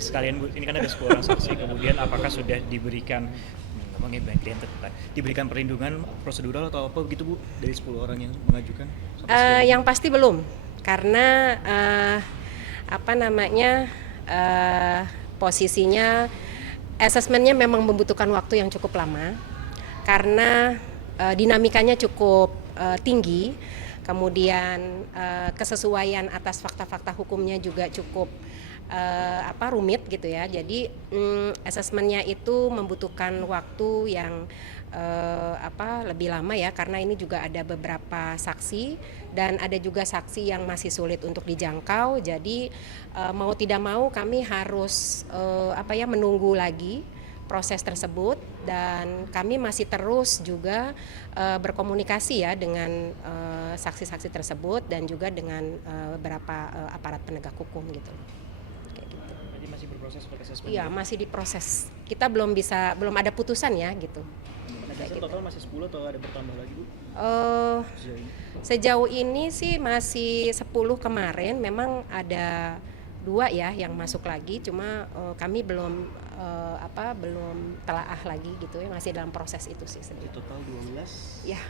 Sekalian Bu, ini kan ada 10 orang saksi, kemudian apakah sudah diberikan diberikan perlindungan prosedural atau apa begitu Bu dari 10 orang yang mengajukan? Yang pasti belum, karena posisinya asesmennya memang membutuhkan waktu yang cukup lama, karena dinamikanya cukup tinggi, kemudian kesesuaian atas fakta-fakta hukumnya juga cukup rumit gitu ya. Jadi asesmennya itu membutuhkan waktu yang lebih lama ya, karena ini juga ada beberapa saksi dan ada juga saksi yang masih sulit untuk dijangkau. Jadi mau tidak mau kami harus menunggu lagi proses tersebut, dan kami masih terus juga berkomunikasi ya dengan saksi-saksi tersebut dan juga dengan beberapa aparat penegak hukum gitu. Kayak gitu. Jadi masih berproses assessment? Iya, masih diproses. Kita belum ada putusan ya gitu. Total masih 10 atau ada bertambah lagi Bu? Sejauh ini sih masih 10 kemarin, memang ada 2 ya yang masuk lagi, cuma kami belum telaah lagi gitu ya, masih dalam proses itu sih sebenarnya. Total 12? Ya.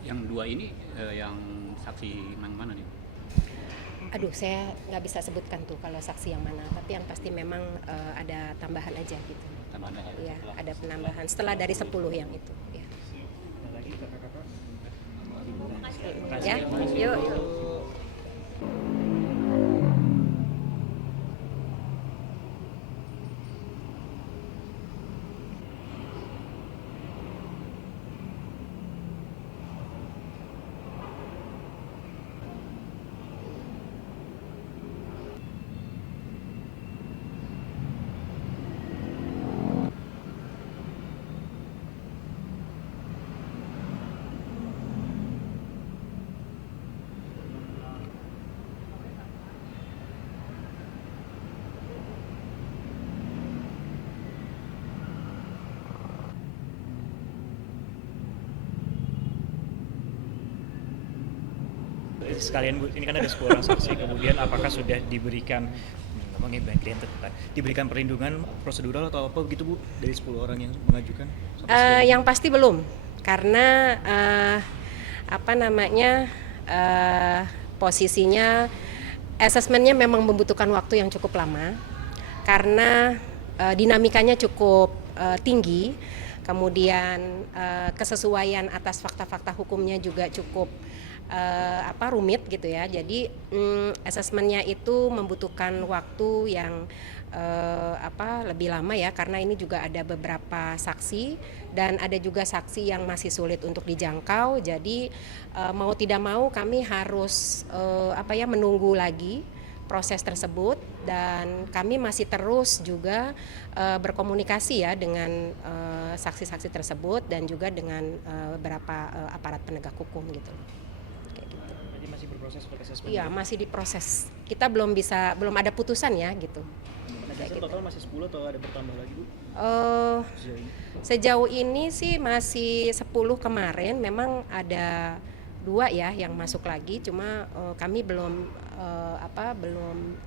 Yang 2 ini yang saksi yang mana nih? Aduh, saya nggak bisa sebutkan tuh kalau saksi yang mana, tapi yang pasti memang ada tambahan aja gitu. Tambahan aja? Iya, ada penambahan setelah dari 10 yang itu. Ya. Lagi kakak-kakak? Ya, yuk. Sekalian Bu, ini kan ada 10 orang saksi, kemudian apakah sudah diberikan perlindungan prosedural atau apa begitu Bu dari 10 orang yang mengajukan? Yang pasti belum, karena posisinya asesmennya memang membutuhkan waktu yang cukup lama, karena dinamikanya cukup tinggi, kemudian kesesuaian atas fakta-fakta hukumnya juga cukup rumit gitu ya. Jadi asesmennya itu membutuhkan waktu yang lebih lama ya, karena ini juga ada beberapa saksi dan ada juga saksi yang masih sulit untuk dijangkau. Jadi mau tidak mau kami harus menunggu lagi proses tersebut, dan kami masih terus juga berkomunikasi ya dengan saksi-saksi tersebut dan juga dengan beberapa aparat penegak hukum gitu. Jadi masih berproses assessment? Iya, masih diproses. Kita belum ada putusan ya gitu. Total masih 10 atau ada bertambah lagi Bu? Sejauh ini sih masih 10 kemarin, memang ada 2 ya yang masuk lagi, cuma kami belum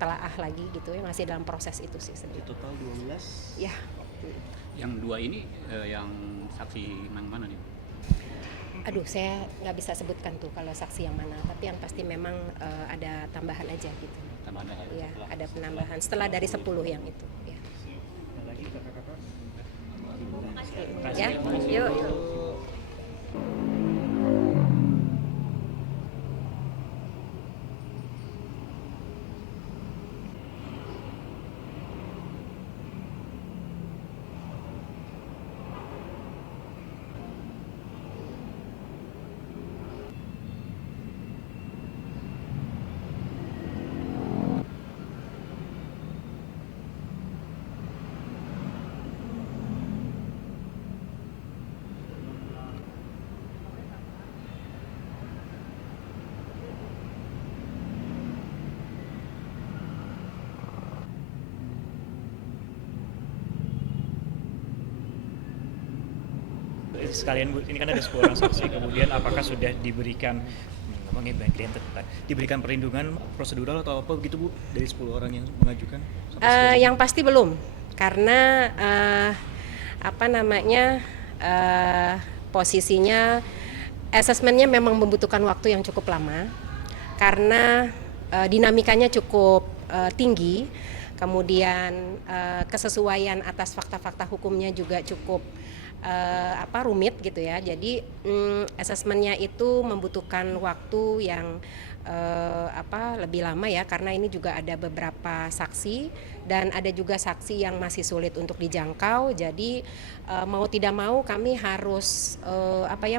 telaah lagi gitu ya, masih dalam proses itu sih sebenarnya. Total 12? Ya. Yang 2 ini yang saksi yang mana nih? Aduh, saya nggak bisa sebutkan tuh kalau saksi yang mana, tapi yang pasti memang ada tambahan aja gitu. Tambahan aja? Iya, ada penambahan setelah dari 10 yang itu. Ya. Lagi kakak-kakak? Ya, yuk. Sekalian Bu, ini kan ada 10 orang saksi, kemudian apakah sudah diberikan mengenai bank klien terkait diberikan perlindungan prosedural atau apa begitu Bu dari 10 orang yang mengajukan? Yang pasti belum, karena posisinya asesmennya memang membutuhkan waktu yang cukup lama karena dinamikanya cukup tinggi, kemudian kesesuaian atas fakta-fakta hukumnya juga cukup rumit gitu ya. Jadi asesmennya itu membutuhkan waktu yang lebih lama ya, karena ini juga ada beberapa saksi dan ada juga saksi yang masih sulit untuk dijangkau. Jadi mau tidak mau kami harus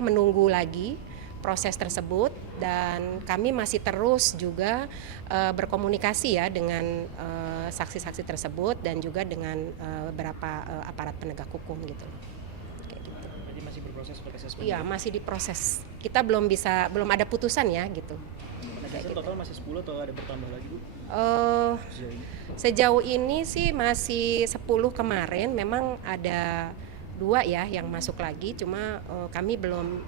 menunggu lagi proses tersebut, dan kami masih terus juga berkomunikasi ya dengan saksi-saksi tersebut dan juga dengan beberapa aparat penegak hukum gitu. Jadi masih berproses assessment? Iya, masih diproses. Kita belum ada putusan ya gitu. Total masih 10 atau ada bertambah lagi Bu? Sejauh ini sih masih 10 kemarin, memang ada 2 ya yang masuk lagi, cuma kami belum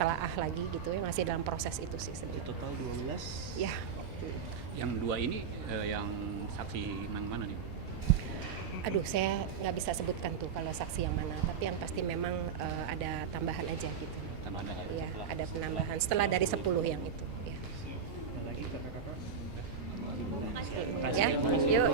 telaah lagi gitu ya, masih dalam proses itu sih sebenarnya. Total 12? Ya. Yang 2 ini yang saksi yang mana nih? Aduh, saya nggak bisa sebutkan tuh kalau saksi yang mana, tapi yang pasti memang ada tambahan aja gitu. Tambahan apa? Iya, ada penambahan setelah dari 10 yang itu. Ya. Lagi kakak-kakak? Ya, yuk.